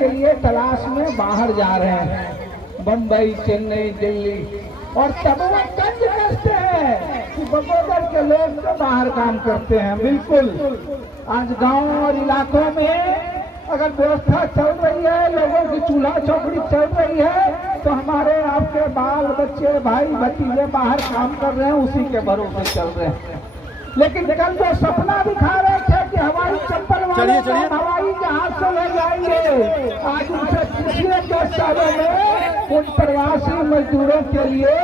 के लिए तलाश में बाहर जा रहे हैं, बम्बई, चेन्नई, दिल्ली, और तब वो तंज कसते हैं कि बगोदर के लोग तो बाहर काम करते हैं। बिल्कुल, आज गांव और इलाकों में अगर व्यवस्था चल रही है, लोगों की चूल्हा चौकड़ी चल रही है, तो हमारे आपके बाल बच्चे, भाई भतीजे बाहर काम कर रहे हैं, उसी के भरोसे चल रहे हैं। लेकिन कल जो सपना दिखा रहे थे कि हवाई चप्पल वाले हवाई जहाज से ले जाएंगे, आज उनसे पिछले 10 सालों में उन प्रवासी मजदूरों के लिए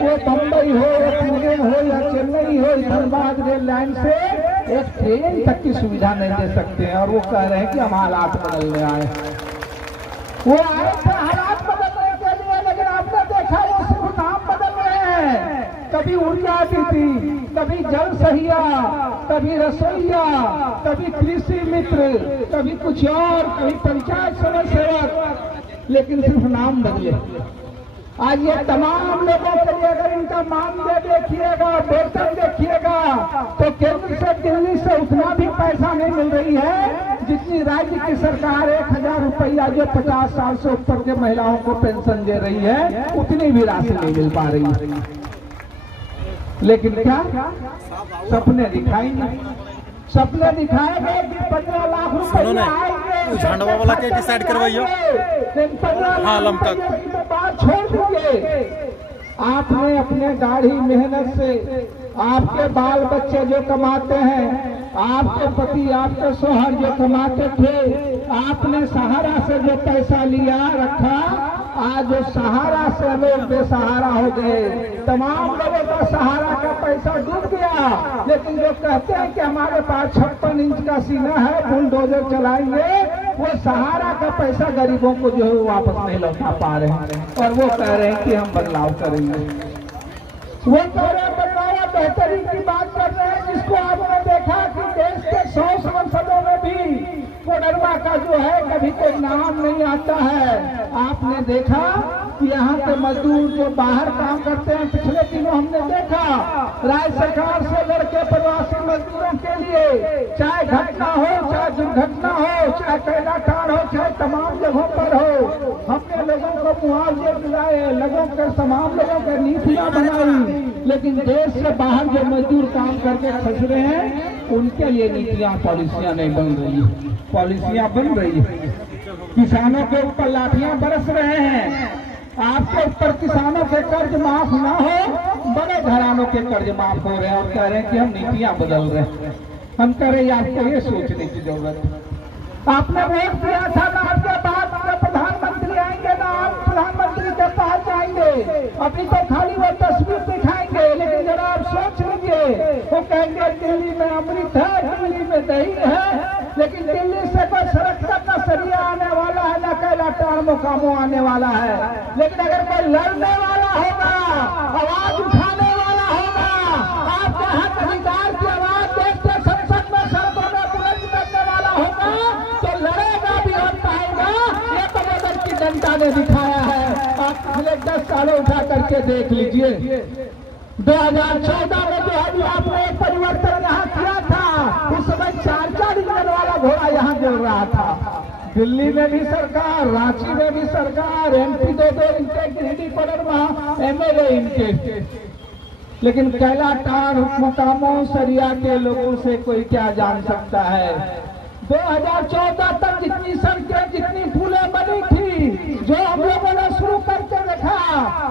वो बम्बई हो या पुणे हो या चेन्नई हो, धनबाद रेल लाइन से एक ट्रेन तक की सुविधा नहीं दे सकते हैं। और वो कह रहे हैं कि हम हालात बदलने आए। वो आए थे हालात बदलने के लिए, लेकिन आपने देखा वो सिर्फ नाम बदल रहे हैं। कभी ऊर्जा दीदी, कभी जल सहिया, कभी रसोईया, कभी कृषि मित्र, कभी कुछ और, कभी पंचायत समय सेवक, लेकिन सिर्फ नाम बदले। आज ये तमाम लोगों के लिए अगर इनका मानदेय देखिएगा, वेतन देखिएगा, तो केंद्र से दिल्ली से उतना भी पैसा नहीं मिल रही है जितनी राज्य की सरकार 1000 रुपया जो 50 साल से ऊपर के महिलाओं को पेंशन दे रही है, उतनी भी राशि नहीं मिल पा रही है। लेकिन क्या सपने दिखाएंगे, सपने दिखाएंगे कि 15 लाख रुपए आएंगे, झंडवा वाला के डिसाइड करवाइए। 15 लाख की तो बात छोड़ दीजिए। आपने अपने गाढ़ी मेहनत से, आपके बाल बच्चे जो कमाते हैं, आपके पति, आपके शोहर जो कमाते थे, आपने सहारा से जो पैसा लिया रखा, आज जो सहारा से लोग बेसहारा हो गए। तमाम लोगों का सहारा का पैसा डूब गया। लेकिन जो कहते हैं कि हमारे पास 56 इंच का सीना है, बुलडोजर चलाएंगे, वो सहारा का पैसा गरीबों को जो है वापस नहीं लौटा पा रहे हैं। और वो कह रहे हैं कि हम बदलाव करेंगे। वो कह रहे हैं बदलाव, बेहतरी की बात कर रहे हैं, जिसको आपने देखा कि देश के 100 सांसदों में भी कोडरमा का जो है कभी कोई नाम नहीं आता है। आपने देखा कि यहाँ के मजदूर जो बाहर काम करते हैं, पिछले दिनों हमने देखा राज्य सरकार से लड़के प्रवासी मजदूरों के लिए, चाहे घटना हो, चाहे दुर्घटना हो, चाहे कैलाकांड हो, चाहे तमाम जगहों पर हो, हमने लोगों को मुआवजे दिलाए, लोगों के तमाम लोगों के नीतियां बनाई। लेकिन देश से बाहर जो मजदूर काम करके फंस रहे हैं, उनके लिए नीतियां, पॉलिसियां नहीं बन रही है। पॉलिसियां बन रही है, किसानों के ऊपर लाठियां बरस रहे हैं। आपके ऊपर किसानों के कर्ज माफ ना हो, बड़े घरानों के कर्ज माफ हो रहे हैं, और कह रहे हैं कि हम नीतियां बदल रहे हैं। हम कह रहे हैं आपको ये सोचने की जरूरत है। आपने वोट दिया था ना, आपके बाद प्रधानमंत्री आएंगे ना, आप प्रधानमंत्री के पास जाएंगे, अभी तो खाली वो तस्वीर दिखाएंगे। लेकिन जरा आप सोच लीजिए, वो कहेंगे दिल्ली में अमृत है, दिल्ली में दही है, लेकिन दिल्ली से कोई सड़क तक न सरिया आने वाला है, न कैलाटार मोकामो आने वाला है। लेकिन अगर कोई लड़ने वाला होगा, आवाज उठाने वाला होगा, आपके हक अधिकार की आवाज देश के संसद में, सड़कों में बुलंद करने वाला होगा, तो लड़ेगा भी और पाएगा। ये तो बगल की जनता ने दिखाया है। आप पिछले 10 सालों उठा करके देख लीजिए। 2014 में जो अभी आपने एक परिवर्तन यहाँ किया था, उस समय 4-4 इंजन वाला घोड़ा यहाँ चल रहा था। दिल्ली में भी सरकार, रांची में भी सरकार, MP 2-2 इनके, गिरिडीह कोडरमा MLA इनके। लेकिन कैलाटार मोकामो सरिया के लोगों से कोई क्या जान सकता है। 2014 तक जितनी सड़कें, जितनी पुलें बनी थी, जो हम लोगों ने शुरू करके देखा,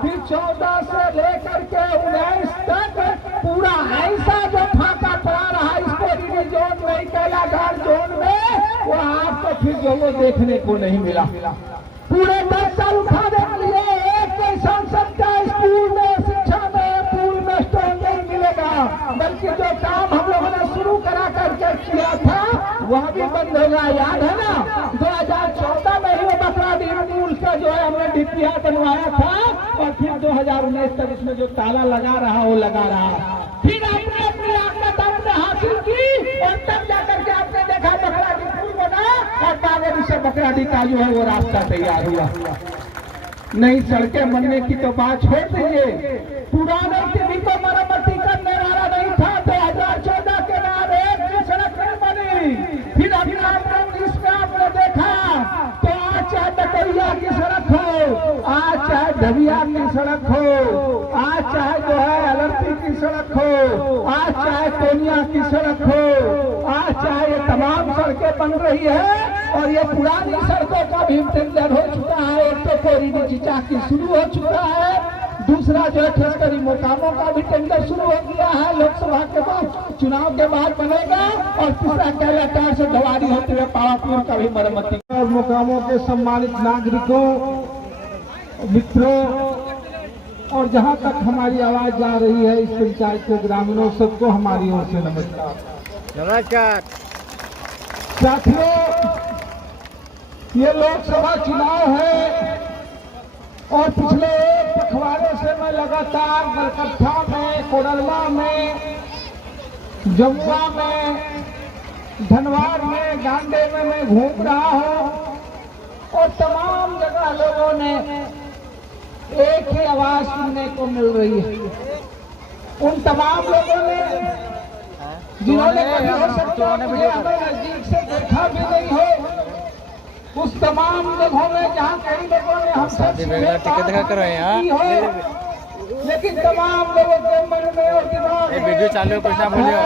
फिर 14 से लेकर के 19 तक पूरा ऐसा जो फाका पड़ा रहा, इसको रिली जोन में, कैलाघाट जोन में, वो आपको फिर जो वो देखने को नहीं मिला। पूरे 10 साल उठाने के लिए एक सांसद का स्कूल में, शिक्षा में, पूल में स्टोर नहीं मिलेगा, बल्कि जो काम हम लोगों ने शुरू करा करके किया था वह भी बंद होगा। याद है ना, 2014 में ही वो बकराडीह पुल का जो है हमने DPR बनवाया था, और फिर 2019 तक इसमें जो ताला लगा रहा वो लगा रहा। फिर आपने अपनी आकत आपने हासिल की, और तब जाकर के आपने देखा बकराडीह पुल बना, और बागेश्वर से बकराडीह का जो है वो रास्ता तैयार हुआ। नई सड़कें बनने की तो बात छोड़ दीजिए, पुराने टीवी को मरम्मती करने वाला नहीं था। 2014 के बाद एक भी सड़क नहीं बनी। फिर अभी 19 में आपने देखा तो आज कटोरिया की सड़क हो, आज चाहे ढबिया की सड़क हो, आज चाहे जो है अलर्टी की सड़क हो, आज चाहे कोनिया की सड़क हो, आज चाहे ये तमाम सड़कें बन रही है। और ये पुरानी सड़कों का भी टेंडर हो चुका है। एक तो कोरीडी चिचा की शुरू हो चुका है, दूसरा जो है ठेसकरी मोकामों का भी टेंडर शुरू हो गया है, लोकसभा के बाद चुनाव के बाद बनेगा। और तीसरा कैलाटार से ढवारी होते हुए पावापुर का भी मरम्मती। और मोकामों के सम्मानित नागरिकों, मित्रों, और जहां तक हमारी आवाज जा रही है इस पंचायत के ग्रामीणों, सबको हमारी ओर से नमस्कार। नमस्कार साथियों, ये लोकसभा चुनाव है और पिछले एक पखवाड़े से मैं लगातार बरकट्ठा में, कोडरमा में, जमुआ में, धनवार में, गांडे में मैं घूम रहा हूं और तमाम जगह लोगों ने एक ही आवाज सुनने को मिल रही है। उन तमाम लोगों ने जिन्होंने कभी हो सकता है हमें नजदीक से देखा भी नहीं हो, उस तमाम जगहों में जहाँ कई लोगों ने हमसे टिकट करो यहाँ, लेकिन तमाम लोगों के मन में और दिमाग में वीडियो चालू कुछ ना बोलिए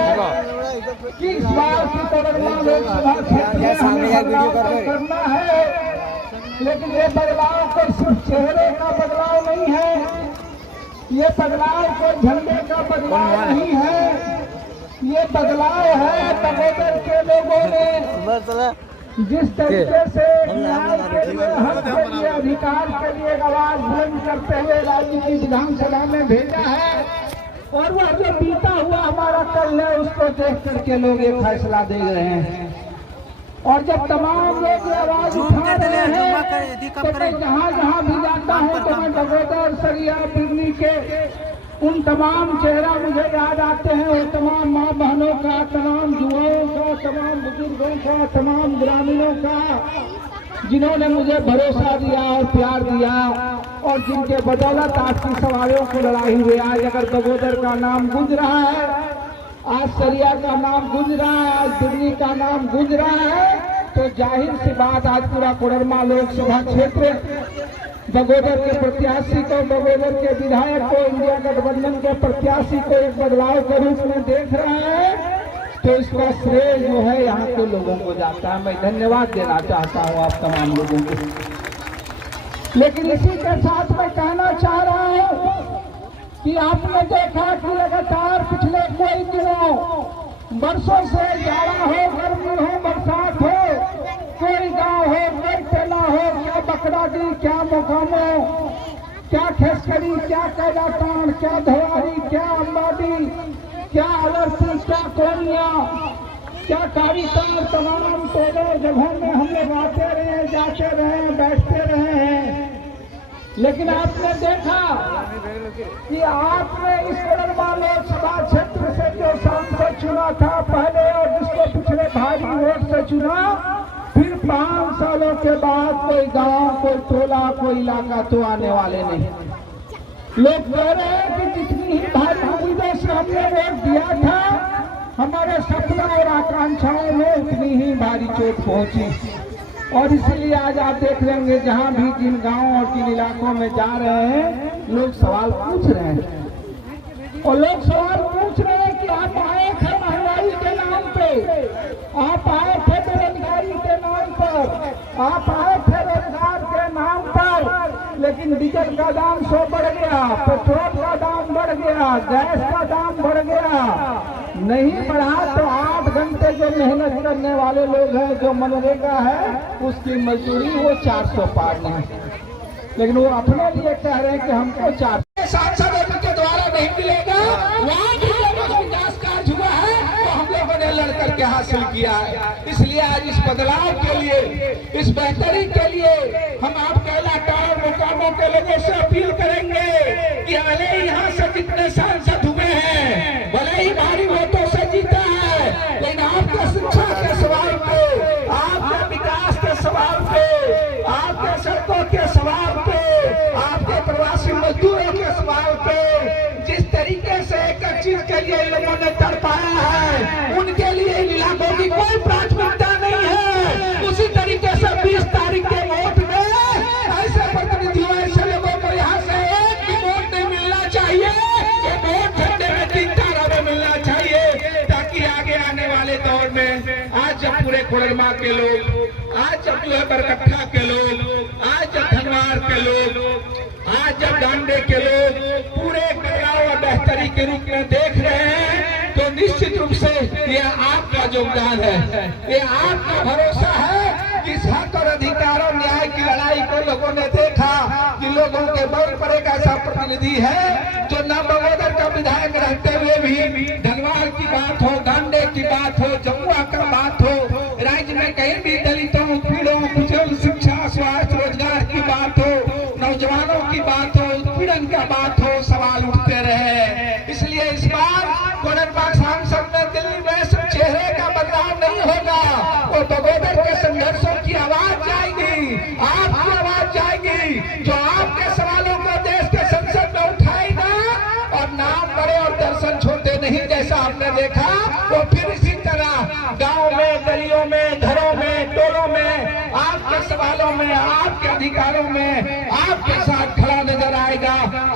कि इस बार की कोडरमा लोकसभा क्षेत्र में हमें बदलाव करना है। लेकिन ये बदलाव कोई सिर्फ चेहरे का बदलाव नहीं है, ये बदलाव कोई झंडे का बदलाव नहीं है, ये बदलाव है बगोदर के लोगों ने जिस तरीके से न्याय के लिए, हक के लिए, अधिकार के लिए आवाज बुलंद करते हुए राज्य की विधानसभा में भेजा है। और वह जो बीता हुआ हमारा कल है उसको देख करके लोग ये फैसला दे रहे हैं। और जब तमाम लोग आवाज उठा रहे हैं तो मैं जहाँ जहाँ भी जाता हूँ तो मैं बगोदर, सरिया, बिजली के उन तमाम चेहरा मुझे याद आते हैं। वो तमाम माँ बहनों का, तमाम युवाओं का, तमाम बुजुर्गों का, तमाम ग्रामीणों का, जिन्होंने मुझे भरोसा दिया और प्यार दिया और जिनके बदौलत आज की सवालों को लड़ाई हुई। आज अगर बगोदर का नाम गूंज रहा है, आज सरिया का नाम गूंज रहा है, आज दिल्ली का नाम गूंज रहा है, तो जाहिर सी बात आज पूरा कोडरमा लोकसभा क्षेत्र बगोदर के प्रत्याशी को, बगोदर के विधायक को, इंडिया गठबंधन के प्रत्याशी को एक बदलाव के रूप में देख रहा है। तो इसका श्रेय जो है यहाँ के लोगों को जाता है। मैं धन्यवाद देना चाहता हूँ आप तमाम लोगों को। लेकिन इसी के साथ मैं कहना चाह रहा हूँ कि आपने देखा कि लगातार पिछले कई दिनों, बरसों से जाड़ा हो, गर्मी हो, बरसात हो, कोई गांव हो, कोई टेला हो, क्या बकराडी, क्या मोकामो, क्या खेसकरी, क्या कैलाटान, क्या धवारी, क्या अम्बाडी, क्या अलर्टी, क्या कोनिया, क्या कारीतार, तमाम टोलों जगहों में हम लोग आते रहे, जाते रहे, बैठते रहे हैं। लेकिन आपने देखा कि आपने इस कोडरमा लोकसभा क्षेत्र से जो सांसद चुना था पहले और जिसको पिछले भारी वोट से चुना, फिर 5 सालों के बाद कोई गांव, कोई टोला, कोई इलाका तो आने वाले नहीं। लोग कह रहे हैं कि जितनी ही भारी उम्मीदों से हमने वोट दिया था, हमारे सपना और आकांक्षाओं में उतनी ही भारी चोट पहुंची। और इसीलिए आज आप देख लेंगे जहां भी जिन गांवों और जिन इलाकों में जा रहे हैं, लोग सवाल पूछ रहे हैं। और लोग सवाल पूछ रहे हैं कि आप आए थे महंगाई के नाम पे, आप आए थे बेरोजगारी के नाम पर, आप आए थे रोजगार के नाम पर, लेकिन डीजल का दाम 100 बढ़ गया, पेट्रोल का दाम बढ़ गया, गैस का दाम बढ़ गया। नहीं बढ़ा तो 8 घंटे जो मेहनत करने वाले लोग हैं, जो मनरेगा है, उसकी मजदूरी वो 400 पार नहीं। लेकिन वो अपने लिए कह रहे हैं कि हमको 400 सांसदों के द्वारा नहीं मिलेगा। वहाँ भी लोगों को विकास कार्य हुआ है तो हम लोगों ने लड़ करके हासिल किया है। इसलिए आज इस बदलाव के लिए, इस बेहतरी के लिए हम आप कैलाटार मोकामों के लोगों से अपील करेंगे कि भले यहाँ से जितने सांसद हुए हैं, भले ही भारी वोटों से जीता है, लेकिन आपके शिक्षा के सवाल पे, आपके विकास के सवाल पे, आपके सड़कों के सवाल पे, आपके प्रवासी मजदूरों के सवाल पे, जिस तरीके से एक चीज के लिए लोगों ने तड़पाया है, उनके लिए इन इलाकों की कोई प्राथमिकता नहीं है। उसी तरीके से 20 तारीख के वोट में कोडरमा के लोग, आज जब जो है बरकट्ठा के लोग, आज जब धनवार के लोग, आज जब डांडे के लोग पूरे बदलाव और बेहतरी के रूप में देख रहे हैं, तो निश्चित रूप से ये आपका योगदान है, ये आपका भरोसा है कि हक और अधिकार और न्याय की लड़ाई को लोगों ने देखा कि लोगों के बल पर एक ऐसा प्रतिनिधि है जो न बगोदर का विधायक रहते हुए भी धनवार की बात हो, डांडे की बात हो, जमुआ का बात हो, राज्य में कहीं भी दलितों, पीड़ों, कुचल, शिक्षा, स्वास्थ्य, रोजगार की बात हो, नौजवानों की बात हो, उत्पीड़न का बात हो, सवाल उठते रहे। इसलिए इस बार कोडरमा सांसद में दिल्ली में सिर्फ चेहरे का बदलाव नहीं होगा, वो बगोदर के संघर्षों की आवाज जाएगी, आपकी आवाज जाएगी, जो आपके सवालों को देश के संसद में उठाएगा और नाम बड़े और दर्शन छोटे नहीं जैसा आपने देखा, वो फिर इसी तरह गांव में, गलियों में, घरों में, टोलों में आपके सवालों में, आपके अधिकारों में आपके साथ खड़ा नजर आएगा,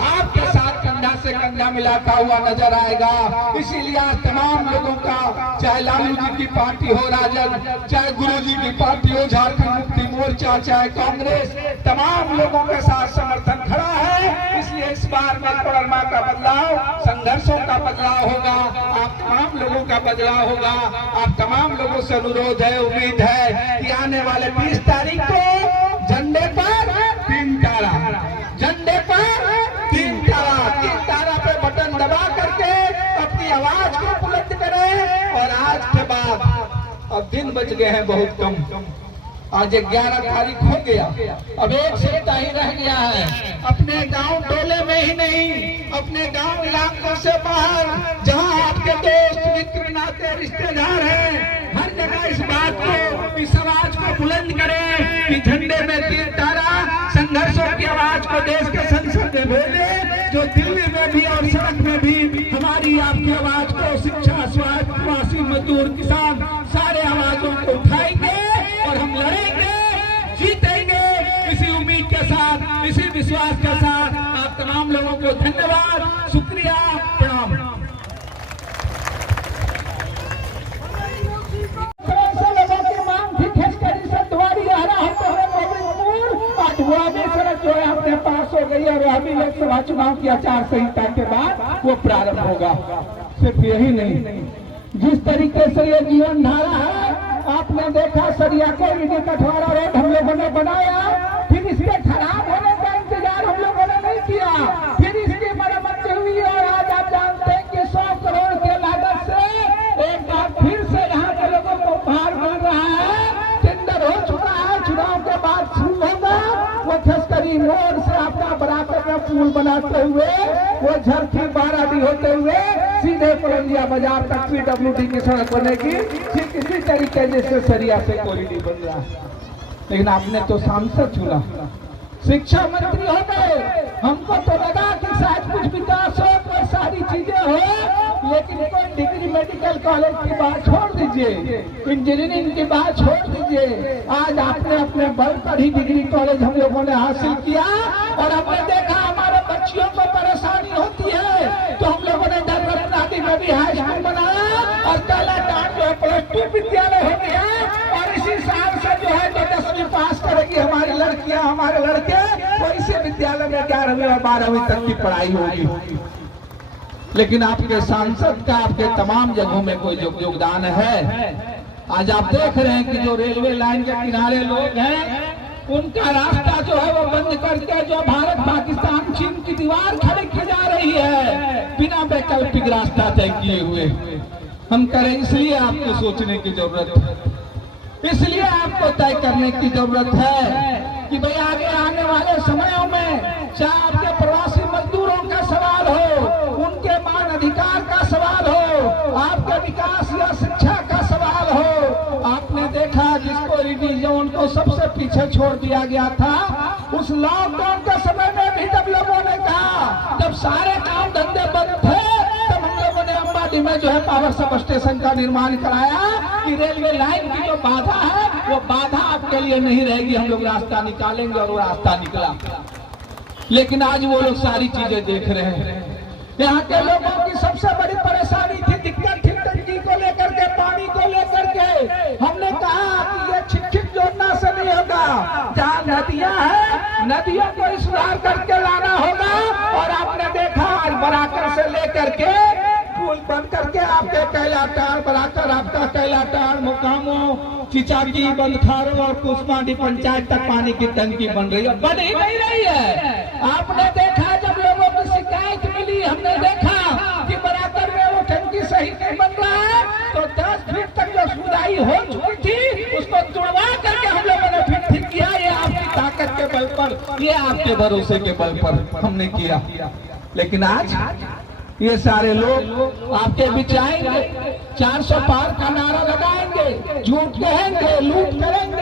आपके साथ कंधा से कंधा मिलाता हुआ नजर आएगा। इसीलिए आज तमाम लोगों का, चाहे लालू जी की पार्टी हो राजद, चाहे गुरु जी की पार्टी हो झारखंड मुक्ति मोर्चा, चाहे कांग्रेस, तमाम लोगों के साथ समर्थन खड़ा है। इसलिए इस बार में कोडरमा का बदलाव संघर्षों का बदलाव होगा, आप तमाम लोगों का बदलाव होगा। आप तमाम लोगों से अनुरोध है, उम्मीद है कि आने वाले 20 तारीख को झंडे पर 3 तारा, झंडे पर 3 तारा, 3 तारा पे बटन दबा करके अपनी आवाज को बुलंद करें। और आज के बाद अब दिन बच गए हैं बहुत कम, आज 11 तारीख हो गया, अब एक सप्ताह ही रह गया है। अपने गांव टोले में ही नहीं, अपने गांव इलाकों से बाहर जहां आपके दोस्त, मित्र, नाते, रिश्तेदार हैं, हर जगह इस बात को, इस आवाज को बुलंद करें कि झंडे में 3 तारा, संघर्षों की आवाज को देश के संसद में भेजे, जो दिल्ली में भी और सड़क में भी हमारी आपकी आवाज को, शिक्षा, स्वास्थ्य, प्रवासी मजदूर, किसान, सारे आवाजों को उठाएंगे और हम लड़ेंगे, जीतेंगे, इसी उम्मीद के साथ, इसी विश्वास के साथ। आप तमाम लोगों को धन्यवाद, शुक्रिया, प्रणाम। सड़क जो है अपने पास हो गई और अभी लोकसभा चुनाव की आचार संहिता के बाद वो प्रारंभ होगा। सिर्फ यही नहीं, जिस तरीके से ये जीवन धारा है, आपने देखा सरिया के विजय कठवाड़ा रोड हम लोगों ने बनाया, फिर इसके खराब होने का इंतजार हम लोगों ने नहीं किया, फिर इसकी मरम्मत हुई और आज आप जानते हैं कि 100 करोड़ के लागत से एक बार फिर से यहाँ के लोगों को उपहार मिल रहा है। टेंडर हो चुका है, चुनाव के बाद शुरू होगा। वो खसकरी मोड़ से आपका बराबर में पुल बनाते हुए, वो झरखी बाराडी होते हुए सीधे पुरंदिया बाजार तक PWD की सड़क बनेगी, ठीक इसी तरीके जैसे सरिया से कॉरिडोर बन रहा है। लेकिन आपने तो सांसद चुना, शिक्षा मंत्री हो गए, हमको तो लगा कि शायद कुछ विकास हो, कोई सारी चीजें हो, लेकिन कोई डिग्री मेडिकल कॉलेज की बात छोड़ दीजिए, इंजीनियरिंग की बात छोड़ दीजिए। आज आपने अपने बल पर ही डिग्री कॉलेज हम लोगों ने हासिल किया और हमने देखा हमारे बच्चियों को परेशानी होती है, तो हम लोगों ने नदी में भी हाई स्कूल बनाया और कालाटांड जो है +2 विद्यालय हो गया। और इसी साल से जो है जो 10वीं पास करेगी हमारी लड़कियां, हमारे लड़के, वो इसी विद्यालय में 11वीं और 12वीं तक की पढ़ाई होगी। लेकिन आपके सांसद का आपके तमाम जगहों में कोई योगदान है। आज आप देख रहे हैं कि जो रेलवे लाइन के किनारे लोग हैं, उनका रास्ता जो है वो बंद करके जो भारत, पाकिस्तान, चीन की दीवार खड़ी की जा रही है, बिना वैकल्पिक रास्ता तय किए हुए। हम करें, इसलिए आपको सोचने की जरूरत है, इसलिए आपको तय करने की जरूरत है कि भाई आगे आने वाले समयों में चाहे आपके प्रवासी मजदूरों का सवाल हो, उनके मान अधिकार का सवाल हो, आपके विकास या शिक्षा का सवाल हो। आपने देखा जिसको रिलीजन को सबसे पीछे छोड़ दिया गया था, उस लॉकडाउन के समय में भी जब लोगों ने कहा, जब सारे काम धंधे बंद थे, तब हम लोगों ने अंबाडी में जो है पावर सब स्टेशन का निर्माण कराया कि रेलवे लाइन की जो बाधा है, वो बाधा आपके लिए नहीं रहेगी, हम लोग रास्ता निकालेंगे, और वो रास्ता निकला। लेकिन आज वो लोग सारी चीजें देख रहे हैं। यहाँ के लोगों की सबसे बड़ी परेशानी थी, दिक्कत थी टंकी को लेकर के, पानी को लेकर के, हमने कहा कि ये छिटछिट जोड़ना से नहीं होगा, जहाँ नदियां हैं नदियों को सुधार करके लाना होगा। और आपने देखा आज बराकर से लेकर के पुल बन करके आपके कैलाटाड़ बराकर, आपका कैलाटाड़, मुकामो, चिचाकी, बंदखारो और कुसमांडी पंचायत तक पानी की टंकी बन रही है, बन ही नहीं रही है। आपने देखा जब लोगों की शिकायत मिली, हमने देखा कि बराकर में वो टंकी सही नहीं बन रहा है, तो 10 फीट तक जो सुधाई हो चुकी थी उसको जुड़वा करके हम लोगों ने फिर ठीक किया। ये आपकी ताकत के बल पर, ये आपके भरोसे के बल पर हमने किया। लेकिन आज ये सारे लोग आपके बीच आएंगे, 400 पार का नारा लगाएंगे, झूठ कहेंगे, लूट करेंगे,